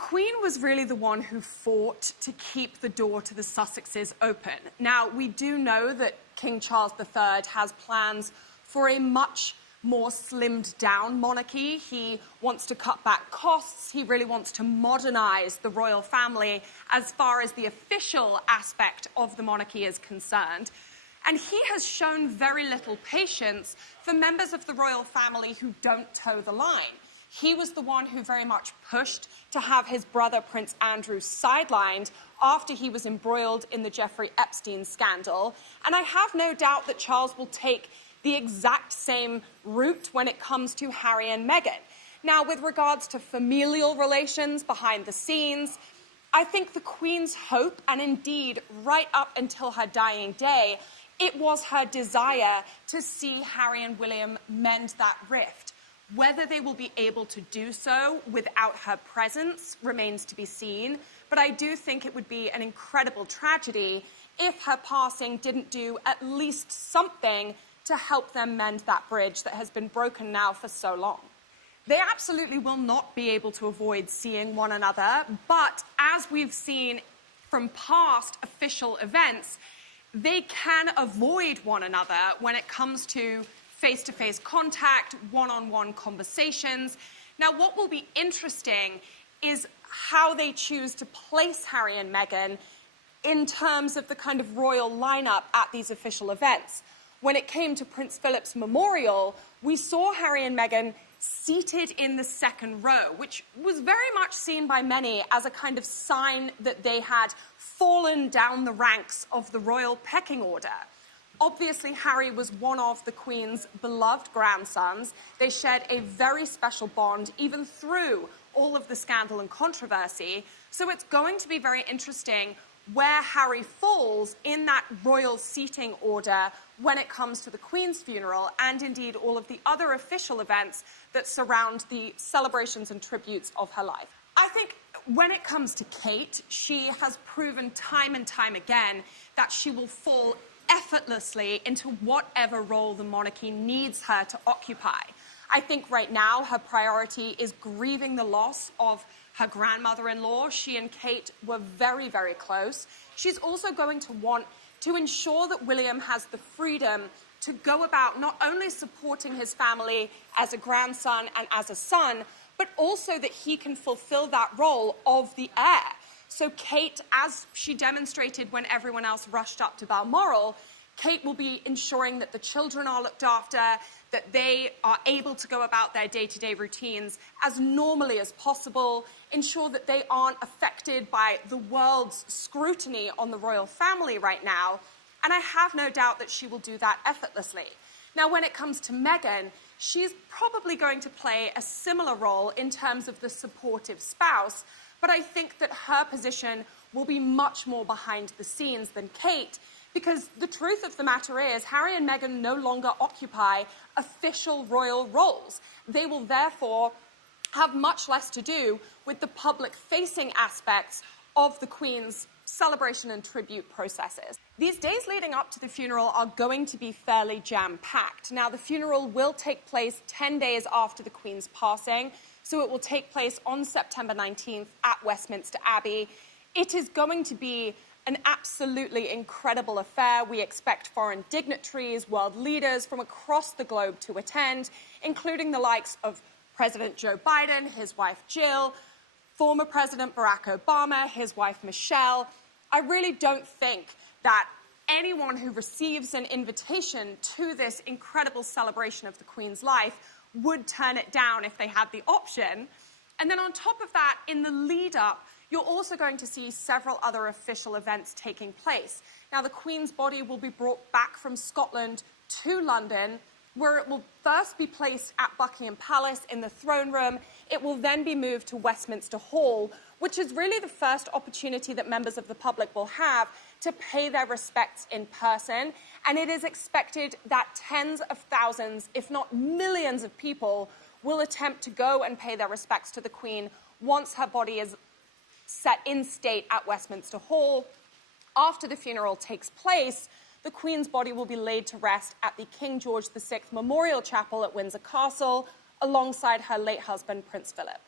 Queen was really the one who fought to keep the door to the Sussexes open. Now, we do know that King Charles III has plans for a much more slimmed-down monarchy. He wants to cut back costs. He really wants to modernise the royal family as far as the official aspect of the monarchy is concerned. And he has shown very little patience for members of the royal family who don't toe the line. He was the one who very much pushed to have his brother, Prince Andrew, sidelined after he was embroiled in the Jeffrey Epstein scandal. And I have no doubt that Charles will take the exact same route when it comes to Harry and Meghan. Now, with regards to familial relations behind the scenes, I think the Queen's hope, and indeed right up until her dying day, it was her desire to see Harry and William mend that rift. Whether they will be able to do so without her presence remains to be seen, but I do think it would be an incredible tragedy if her passing didn't do at least something to help them mend that bridge that has been broken now for so long. They absolutely will not be able to avoid seeing one another, but as we've seen from past official events, they can avoid one another when it comes to face-to-face contact, one-on-one conversations. Now, what will be interesting is how they choose to place Harry and Meghan in terms of the kind of royal lineup at these official events. When it came to Prince Philip's memorial, we saw Harry and Meghan seated in the second row, which was very much seen by many as a kind of sign that they had fallen down the ranks of the royal pecking order. Obviously, Harry was one of the Queen's beloved grandsons. They shared a very special bond, even through all of the scandal and controversy. So it's going to be very interesting where Harry falls in that royal seating order when it comes to the Queen's funeral and indeed all of the other official events that surround the celebrations and tributes of her life. I think when it comes to Kate, she has proven time and time again that she will fall effortlessly into whatever role the monarchy needs her to occupy. I think right now her priority is grieving the loss of her grandmother-in-law. She and Kate were very, very close. She's also going to want to ensure that William has the freedom to go about not only supporting his family as a grandson and as a son, but also that he can fulfill that role of the heir. So Kate, as she demonstrated when everyone else rushed up to Balmoral, Kate will be ensuring that the children are looked after, that they are able to go about their day-to-day routines as normally as possible, ensure that they aren't affected by the world's scrutiny on the royal family right now, and I have no doubt that she will do that effortlessly. Now, when it comes to Meghan, she's probably going to play a similar role in terms of the supportive spouse, but I think that her position will be much more behind the scenes than Kate, because the truth of the matter is Harry and Meghan no longer occupy official royal roles. They will therefore have much less to do with the public-facing aspects of the Queen's celebration and tribute processes. These days leading up to the funeral are going to be fairly jam-packed. Now, the funeral will take place 10 days after the Queen's passing, so it will take place on September 19th at Westminster Abbey. It is going to be an absolutely incredible affair. We expect foreign dignitaries, world leaders from across the globe to attend, including the likes of President Joe Biden, his wife Jill, former President Barack Obama, his wife Michelle. I really don't think that anyone who receives an invitation to this incredible celebration of the Queen's life would turn it down if they had the option. And then on top of that, in the lead-up, you're also going to see several other official events taking place. Now, the Queen's body will be brought back from Scotland to London, where it will first be placed at Buckingham Palace in the throne room. It will then be moved to Westminster Hall, which is really the first opportunity that members of the public will have to pay their respects in person. And it is expected that tens of thousands, if not millions of people, will attempt to go and pay their respects to the Queen once her body is set in state at Westminster Hall. After the funeral takes place, the Queen's body will be laid to rest at the King George VI Memorial Chapel at Windsor Castle, alongside her late husband, Prince Philip.